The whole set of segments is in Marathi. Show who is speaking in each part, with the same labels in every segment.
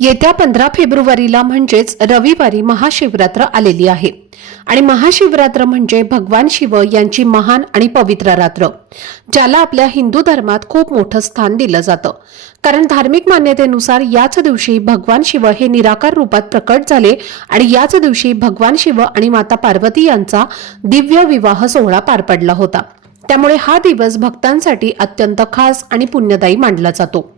Speaker 1: येत्या पंधरा फेब्रुवारीला म्हणजेच रविवारी महाशिवरात्र आलेली आहे. आणि महाशिवरात्र म्हणजे भगवान शिव यांची महान आणि पवित्र रात्र ज्याला आपल्या हिंदू धर्मात खूप मोठं स्थान दिलं जातं. कारण धार्मिक मान्यतेनुसार याच दिवशी भगवान शिव हे निराकार रूपात प्रकट झाले आणि याच दिवशी भगवान शिव आणि माता पार्वती यांचा दिव्य विवाह सोहळा पार पडला होता. त्यामुळे हा दिवस भक्तांसाठी अत्यंत खास आणि पुण्यदायी मानला जातो.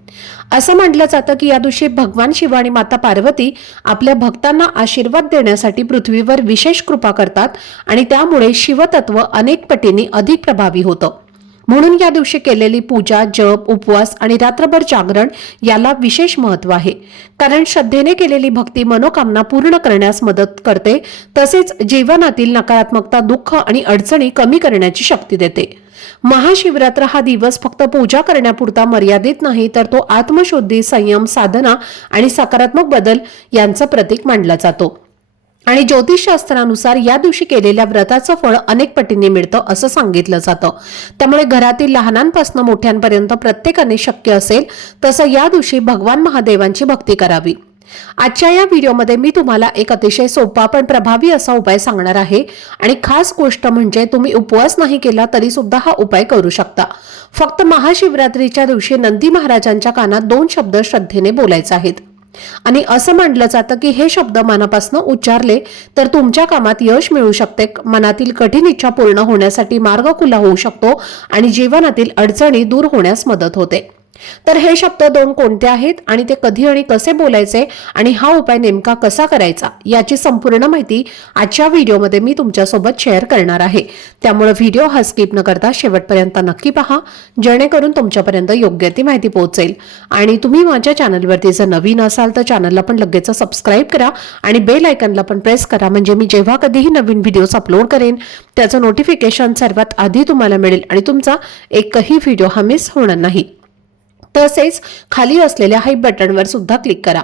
Speaker 1: असं म्हटलं जातं की या दिवशी भगवान शिव आणि माता पार्वती आपल्या भक्तांना आशीर्वाद देण्यासाठी पृथ्वीवर विशेष कृपा करतात आणि त्यामुळे शिवतत्व अनेक पटींनी अधिक प्रभावी होतं. म्हणून या दिवशी केलेली पूजा जप उपवास आणि रात्रभर जागरण याला विशेष महत्त्व आहे. कारण श्रद्धेने केलेली भक्ती मनोकामना पूर्ण करण्यास मदत करते तसेच जीवनातील नकारात्मकता दुःख आणि अडचणी कमी करण्याची शक्ती देते. महाशिवरात्र हा दिवस फक्त पूजा करण्यापुरता मर्यादित नाही तर तो आत्मशुद्धी संयम साधना आणि सकारात्मक बदल यांचं प्रतीक मानला जातो. आणि ज्योतिषशास्त्रानुसार या दिवशी केलेल्या व्रताचं फळ अनेक पटींनी मिळतं असं सांगितलं जातं. त्यामुळे घरातील लहानांपासून मोठ्यांपर्यंत प्रत्येकाने शक्य असेल तसं या दिवशी भगवान महादेवांची भक्ती करावी. आजच्या या व्हिडिओमध्ये मी तुम्हाला एक अतिशय सोपा पण प्रभावी असा उपाय सांगणार आहे आणि खास गोष्ट म्हणजे तुम्ही उपवास नाही केला तरी सुद्धा हा उपाय करू शकता. फक्त महाशिवरात्रीच्या दिवशी नंदी महाराजांच्या कानात दोन शब्द श्रद्धेने बोलायचे आहेत. आणि असं म्हटलं जातं की हे शब्द मनापासून उच्चारले तर तुमच्या कामात यश मिळू शकते. मनातील कठीण इच्छा पूर्ण होण्यासाठी मार्ग खुला होऊ शकतो आणि जीवनातील अडचणी दूर होण्यास मदत होते. तर हे शब्द दोन कोणते आहेत आणि ते कधी आणि कसे बोलायचे आणि हा उपाय नेमका कसा करायचा याची संपूर्ण माहिती आजच्या व्हिडिओमध्ये मी तुमच्यासोबत शेअर करणार आहे. त्यामुळे व्हिडिओ हा स्किप न करता शेवटपर्यंत नक्की पहा जेणेकरून तुमच्यापर्यंत योग्य ती माहिती पोहोचेल. आणि तुम्ही माझ्या चॅनलवरती जर नवीन असाल तर चॅनलला पण लगेच सबस्क्राईब करा आणि बेल आयकनला पण प्रेस करा. म्हणजे मी जेव्हा कधीही नवीन व्हिडिओज अपलोड करेन त्याचं नोटिफिकेशन सर्वात आधी तुम्हाला मिळेल आणि तुमचा एकही व्हिडिओ हा मिस होणार नाही. तसेच खाली असलेल्या हाई बटनवर सुद्धा क्लिक करा.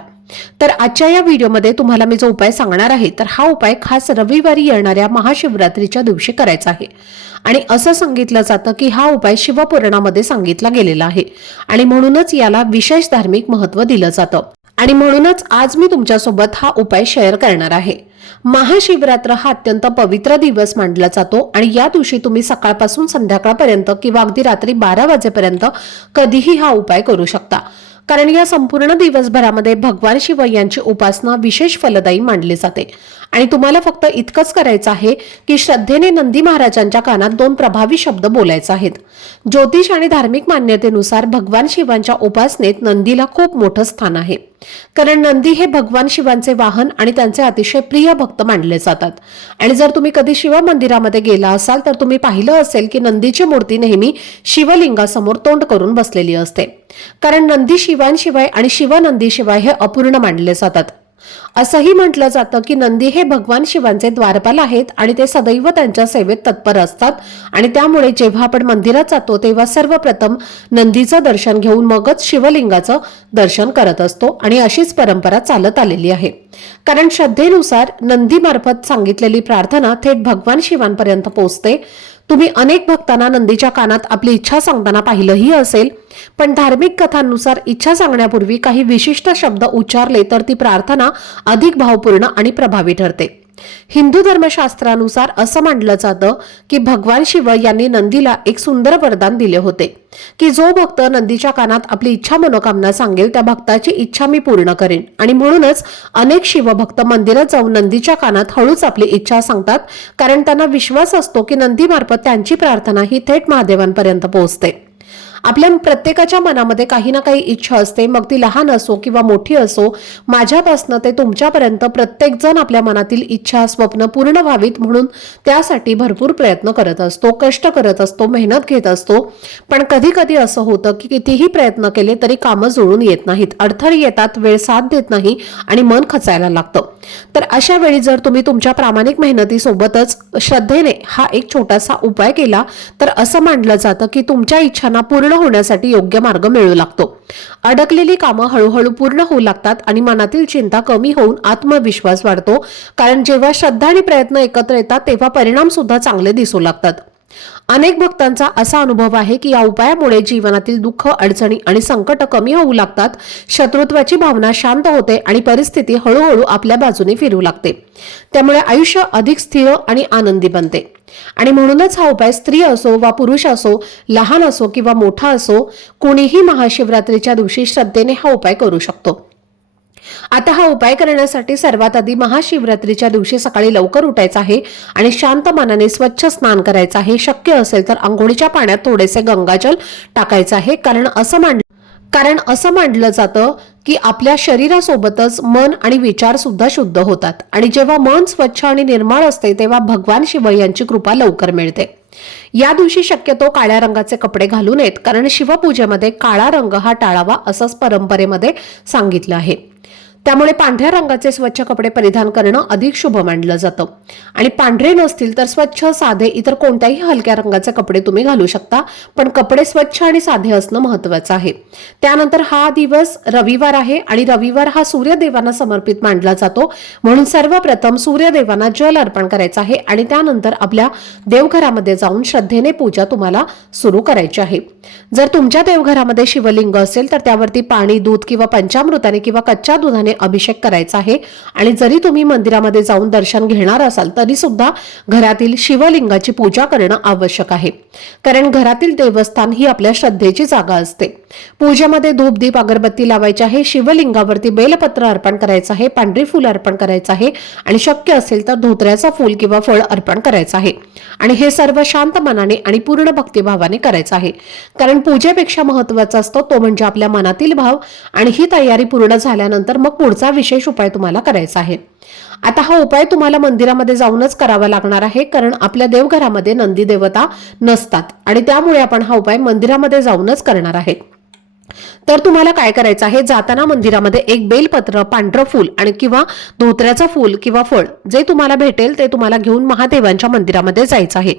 Speaker 1: तर आजच्या या व्हिडिओमध्ये तुम्हाला मी जो उपाय सांगणार आहे तर हा उपाय खास रविवारी येणाऱ्या महाशिवरात्रीच्या दिवशी करायचा आहे. आणि असं सांगितलं जातं की हा उपाय शिवपुराणामध्ये सांगितला गेलेला आहे. आणि म्हणूनच याला विशेष धार्मिक महत्त्व दिलं जातं. आणि म्हणूनच आज मी तुमच्यासोबत हा उपाय शेअर करणार आहे. महाशिवरात्र हा अत्यंत पवित्र दिवस मानला जातो आणि या दिवशी तुम्ही सकाळपासून संध्याकाळपर्यंत किंवा अगदी रात्री बारा वाजेपर्यंत कधीही हा उपाय करू शकता. कारण या संपूर्ण दिवसभरामध्ये भगवान शिव यांची उपासना विशेष फलदायी मानली जाते. आणि तुम्हाला फक्त इतकंच करायचं आहे की श्रद्धेने नंदी महाराजांच्या कानात दोन प्रभावी शब्द बोलायचे आहेत. ज्योतिष आणि धार्मिक मान्यतेनुसार भगवान शिवांच्या उपासनेत नंदीला खूप मोठं स्थान आहे. कारण नंदी हे भगवान शिवांचे वाहन आणि त्यांचे अतिशय प्रिय भक्त मानले जातात. आणि जर तुम्ही कधी शिव मंदिरामध्ये गेला असाल तर तुम्ही पाहिलं असेल की नंदीची मूर्ती नेहमी शिवलिंगासमोर तोंड करून बसलेली असते. कारण नंदी शिवांशिवाय आणि शिवनंदीशिवाय हे अपूर्ण मानले जातात. असंही म्हटलं जातं की नंदी हे भगवान शिवांचे द्वारपाल आहेत आणि ते सदैव त्यांच्या सेवेत तत्पर असतात. आणि त्यामुळे जेव्हा आपण मंदिरात जातो तेव्हा सर्वप्रथम नंदीचं दर्शन घेऊन मगच शिवलिंगाचं दर्शन करत असतो आणि अशीच परंपरा चालत आलेली आहे. कारण श्रद्धेनुसार नंदीमार्फत सांगितलेली प्रार्थना थेट भगवान शिवांपर्यंत पोहोचते. तुम्ही अनेक भक्तांना नंदीच्या कानात आपली इच्छा सांगताना पाहिलंही असेल पण धार्मिक कथांनुसार इच्छा सांगण्यापूर्वी काही विशिष्ट शब्द उच्चारले तर ती प्रार्थना अधिक भावपूर्ण आणि प्रभावी ठरते. हिंदू धर्मशास्त्रानुसार असं मानलं जातं की भगवान शिव यांनी नंदीला एक सुंदर वरदान दिले होते. की जो भक्त नंदीच्या कानात आपली इच्छा मनोकामना सांगेल त्या भक्ताची इच्छा मी पूर्ण करेन. आणि म्हणूनच अनेक शिवभक्त मंदिरात जाऊन नंदीच्या कानात हळूच आपली इच्छा सांगतात कारण त्यांना विश्वास असतो की नंदीमार्फत त्यांची प्रार्थना ही थेट महादेवांपर्यंत पोहोचते. आपल्या प्रत्येकाच्या मनामध्ये काही ना काही इच्छा असते. मग ती लहान असो किंवा मोठी असो माझ्यापासनं ते तुमच्यापर्यंत प्रत्येक जण आपल्या मनातील इच्छा स्वप्न पूर्ण व्हावीत म्हणून त्यासाठी भरपूर प्रयत्न करत असतो कष्ट करत असतो मेहनत घेत असतो. पण कधी कधी असं होतं की कितीही प्रयत्न केले तरी कामं जुळून येत नाहीत. अडथळे येतात वेळ साथ देत नाही आणि मन खचायला लागतं. तर अशा वेळी जर तुम्ही तुमच्या प्रामाणिक मेहनतीसोबतच श्रद्धेने हा एक छोटासा उपाय केला तर असं मानलं जातं की तुमच्या इच्छांना पूर्ण होण्यासाठी योग्य मार्ग मिळू लागतो. अडकलेली कामं हळूहळू पूर्ण होऊ लागतात आणि मनातील चिंता कमी होऊन आत्मविश्वास वाढतो. कारण जेव्हा श्रद्धा आणि प्रयत्न एकत्र येतात तेव्हा परिणाम सुद्धा चांगले दिसू लागतात. अनेक भक्तांचा असा अनुभव आहे की या उपायामुळे जीवनातील दुःख अडचणी आणि संकट कमी होऊ लागतात. शत्रुत्वाची भावना शांत होते आणि परिस्थिती हळूहळू आपल्या बाजूने फिरू लागते. त्यामुळे आयुष्य अधिक स्थिर आणि आनंदी बनते. आणि म्हणूनच हा उपाय स्त्री असो वा पुरुष असो लहान असो किंवा मोठा असो कोणीही महाशिवरात्रीच्या दिवशी श्रद्धेने हा उपाय करू शकतो. आता हा उपाय करण्यासाठी सर्वात आधी महाशिवरात्रीच्या दिवशी सकाळी लवकर उठायचं आहे आणि शांत मनाने स्वच्छ स्नान करायचं आहे. शक्य असेल तर आंघोळीच्या पाण्यात थोडेसे गंगाजल टाकायचं आहे. कारण असं मांड कारण असं मांडलं जातं की आपल्या शरीरासोबतच मन आणि विचार सुद्धा शुद्ध होतात. आणि जेव्हा मन स्वच्छ आणि निर्मळ असते तेव्हा भगवान शिव यांची कृपा लवकर मिळते. या दिवशी शक्यतो काळ्या रंगाचे कपडे घालू नयेत कारण शिवपूजेमध्ये काळा रंग हा टाळावा असंच परंपरेमध्ये सांगितलं आहे. त्यामुळे पांढऱ्या रंगाचे स्वच्छ कपडे परिधान करणं अधिक शुभ मानलं जातं. आणि पांढरे नसतील तर स्वच्छ साधे इतर कोणत्याही हलक्या रंगाचे कपडे तुम्ही घालू शकता पण कपडे स्वच्छ आणि साधे असणं महत्वाचं आहे. त्यानंतर हा दिवस रविवार आहे आणि रविवार हा सूर्यदेवांना समर्पित मानला जातो. म्हणून सर्वप्रथम सूर्यदेवांना जल अर्पण करायचं आहे आणि त्यानंतर आपल्या देवघरामध्ये जाऊन श्रद्धेने पूजा तुम्हाला सुरू करायची आहे. जर तुमच्या देवघरामध्ये शिवलिंग असेल तर त्यावरती पाणी दूध किंवा पंचामृताने किंवा कच्च्या दुधाने अभिषेक करायचा आहे. आणि जरी तुम्ही मंदिरामध्ये जाऊन दर्शन घेणार असाल तरी सुद्धा घरातील शिवलिंगाची पूजा करणं आवश्यक आहे. कारण घरातील देवस्थान ही आपल्या श्रद्धेची जागा असते. पूजेमध्ये धूप दीप अगरबत्ती लावायची आहे. शिवलिंगावरती बेलपत्र अर्पण करायचं आहे. पांढरी फुल अर्पण करायचं आहे. आणि शक्य असेल तर धोत्र्याचा फूल किंवा फळ अर्पण करायचं आहे. आणि हे सर्व शांत मनाने आणि पूर्ण भक्तिभावाने करायचं आहे. कारण पूजेपेक्षा महत्त्वाचा असतो तो म्हणजे आपल्या मनातील भाव. आणि ही तयारी पूर्ण झाल्यानंतर मग पुढचा विशेष उपाय तुम्हाला करायचा आहे. आता हा उपाय तुम्हाला मंदिरामध्ये जाऊनच करावा लागणार आहे कारण आपल्या देवघरामध्ये नंदी देवता नसतात. आणि त्यामुळे आपण हा उपाय मंदिरामध्ये जाऊनच करणार आहे. तर तुम्हाला काय करायचं आहे? जाताना मंदिरामध्ये एक बेलपत्र पांढरं फूल आणि किंवा धोत्र्याचं फूल किंवा फळ जे तुम्हाला भेटेल ते तुम्हाला घेऊन महादेवांच्या मंदिरामध्ये जायचं आहे.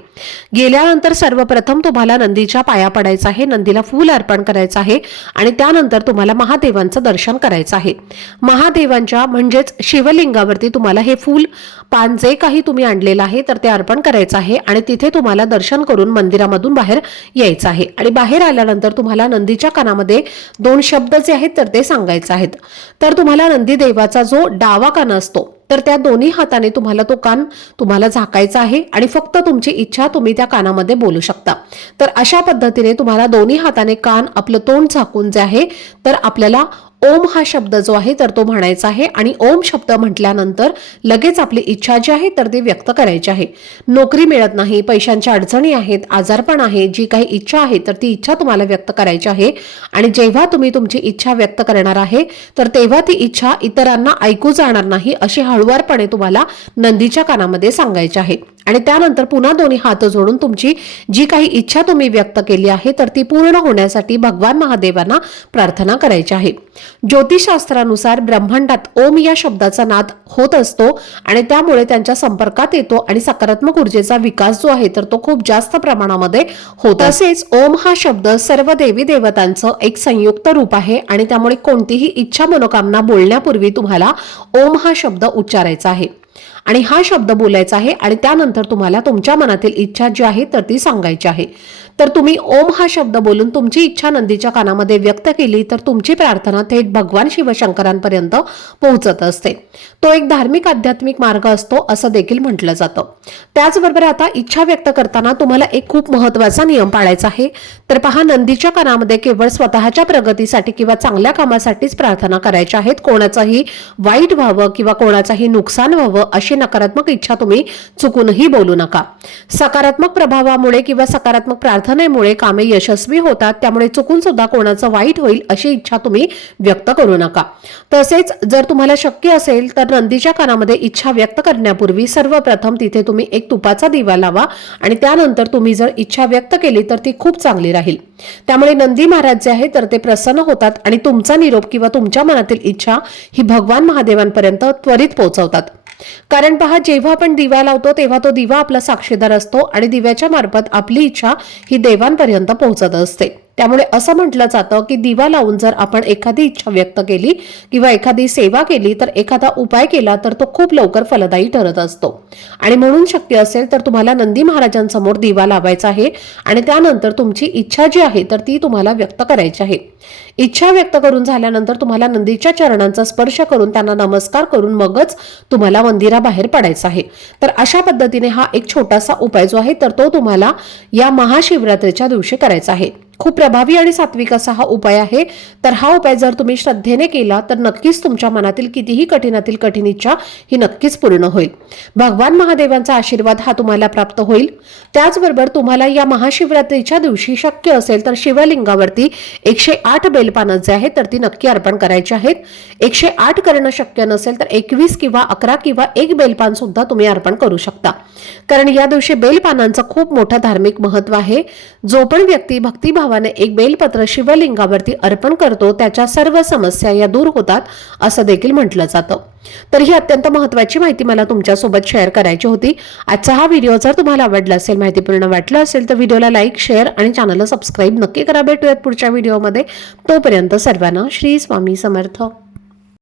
Speaker 1: गेल्यानंतर सर्वप्रथम तुम्हाला नंदीच्या पाया पडायचं आहे नंदीला फूल अर्पण करायचं आहे आणि त्यानंतर तुम्हाला महादेवांचं दर्शन करायचं आहे. महादेवांच्या म्हणजेच शिवलिंगावरती तुम्हाला हे फूल पान जे काही तुम्ही आणलेलं आहे तर ते अर्पण करायचं आहे आणि तिथे तुम्हाला दर्शन करून मंदिरामधून बाहेर यायचं आहे. आणि बाहेर आल्यानंतर तुम्हाला नंदीच्या कानामध्ये दोन शब्द जे आहेत तर ते सांगायचे आहेत. तर तुम्हाला नंदी देवाचा जो डावा कान असतो तर त्या दोन्ही हाताने तुम्हाला तो कान तुम्हाला झाकायचा आहे आणि फक्त तुमची इच्छा तुम्ही त्या कानामध्ये बोलू शकता. तर अशा पद्धतीने तुम्हाला दोन्ही हाताने कान आपलं तोंड झाकून जे आहे तर आपल्याला ओम हा शब्द जो आहे तर तो म्हणायचा आहे आणि ओम शब्द म्हटल्यानंतर लगेच आपली इच्छा जी आहे तर ती व्यक्त करायची आहे. नोकरी मिळत नाही पैशांच्या अडचणी आहेत आजारपण आहे जी काही इच्छा आहे तर ती इच्छा तुम्हाला व्यक्त करायची आहे. आणि जेव्हा तुम्ही तुमची इच्छा व्यक्त करणार आहे तर तेव्हा ती इच्छा इतरांना ऐकू जाणार नाही अशी हळुवारपणे तुम्हाला नंदीच्या कानामध्ये सांगायची आहे. आणि त्यानंतर पुन्हा दोन्ही हात जोडून तुमची जी काही इच्छा तुम्ही व्यक्त केली आहे तर ती पूर्ण होण्यासाठी भगवान महादेवांना प्रार्थना करायची आहे. ज्योतिषशास्त्रानुसार ब्रह्मांडात ओम या शब्दाचा नाद होत असतो आणि त्यामुळे त्यांच्या संपर्कात येतो आणि सकारात्मक ऊर्जेचा विकास जो आहे तर तो खूप जास्त प्रमाणामध्ये होत तसेच ओम हा शब्द सर्व देवी देवतांचं एक संयुक्त रूप आहे आणि त्यामुळे कोणतीही इच्छा मनोकामना बोलण्यापूर्वी तुम्हाला ओम हा शब्द उच्चारायचा आहे. आणि हा शब्द बोलायचा आहे आणि त्यानंतर तुम्हाला तुमच्या मनातील इच्छा जी आहे तर ती सांगायची आहे. तर तुम्ही ओम हा शब्द बोलून तुमची इच्छा नंदीच्या कानामध्ये व्यक्त केली तर तुमची प्रार्थना थेट भगवान शिवशंकरांपर्यंत पोहोचत असते. तो एक धार्मिक आध्यात्मिक मार्ग असतो असं देखील म्हटलं जातं. त्याचबरोबर आता इच्छा व्यक्त करताना तुम्हाला एक खूप महत्त्वाचा नियम पाळायचा आहे. तर पहा नंदीच्या कानामध्ये केवळ स्वतःच्या प्रगतीसाठी किंवा चांगल्या कामासाठीच प्रार्थना करायच्या आहेत. कोणाचाही वाईट व्हावं किंवा कोणाचाही नुकसान व्हावं अशी अशी नकारात्मक इच्छा तुम्ही चुकूनही बोलू नका. सकारात्मक प्रभावामुळे किंवा सकारात्मक प्रार्थनेमुळे कामे यशस्वी होतात त्यामुळे चुकून सुद्धा कोणाचं वाईट होईल अशी इच्छा तुम्ही व्यक्त करू नका. तसेच जर तुम्हाला शक्य असेल तर नंदीच्या कानामध्ये इच्छा व्यक्त करण्यापूर्वी सर्वप्रथम तिथे तुम्ही एक तुपाचा दिवा लावा आणि त्यानंतर तुम्ही जर इच्छा व्यक्त केली तर ती खूप चांगली राहील. त्यामुळे नंदी महाराज जे आहे तर ते प्रसन्न होतात आणि तुमचा निरोप किंवा तुमच्या मनातील इच्छा ही भगवान महादेवांपर्यंत त्वरित पोहोचवतात. कारण पहा जेव्हा आपण दिवा लावतो तेव्हा तो दिवा आपला साक्षीदार असतो आणि दिव्याच्या मार्फत आपली इच्छा ही देवांपर्यंत पोहोचत असते. त्यामुळे असं म्हटलं जातं की दिवा लावून जर आपण एखादी इच्छा व्यक्त केली किंवा एखादी सेवा केली तर एखादा उपाय केला तर तो खूप लवकर फलदायी ठरत असतो. आणि म्हणून शक्य असेल तर तुम्हाला नंदी महाराजांसमोर दिवा लावायचा आहे आणि त्यानंतर तुमची इच्छा जी आहे तर ती तुम्हाला व्यक्त करायची आहे. इच्छा व्यक्त करून झाल्यानंतर तुम्हाला नंदीच्या चरणांचा स्पर्श करून त्यांना नमस्कार करून मगच तुम्हाला मंदिराबाहेर पडायचं आहे. तर अशा पद्धतीने हा एक छोटासा उपाय जो आहे तर तो तुम्हाला या महाशिवरात्रीच्या दिवशी करायचा आहे. खूप प्रभावी आणि सात्विक असा हा उपाय आहे. तर हा उपाय जर तुम्ही श्रद्धेने केला तर नक्कीच तुमच्या मनातील कितीही कठीणातील कठीण इच्छा ही नक्कीच पूर्ण होईल. भगवान महादेवांचा आशीर्वाद हा तुम्हाला प्राप्त होईल. त्याचबरोबर तुम्हाला या महाशिवरात्रीच्या दिवशी शक्य असेल तर शिवलिंगावरती एकशे आठ बेलपानं जे आहेत तर ती नक्की अर्पण करायची आहेत. एकशे आठ करणं शक्य नसेल तर एकवीस किंवा अकरा किंवा एक बेलपान सुद्धा तुम्ही अर्पण करू शकता. कारण या दिवशी बेलपानांचं खूप मोठं धार्मिक महत्त्व आहे. जो पण व्यक्ती भक्तिभाव भावाने एक बेलपत्र शिवलिंगावरती अर्पण करतो त्याच्या सर्व समस्या या दूर होतात असं देखील म्हटलं जातं. तर ही अत्यंत महत्वाची माहिती मला तुमच्यासोबत शेअर करायची होती. आजचा हा व्हिडिओ जर तुम्हाला आवडला असेल माहितीपूर्ण वाटलं असेल तर व्हिडिओला लाईक शेअर आणि चॅनलला सबस्क्राईब नक्की करा. भेटूयात पुढच्या व्हिडिओमध्ये तोपर्यंत सर्वांना श्री स्वामी समर्थ.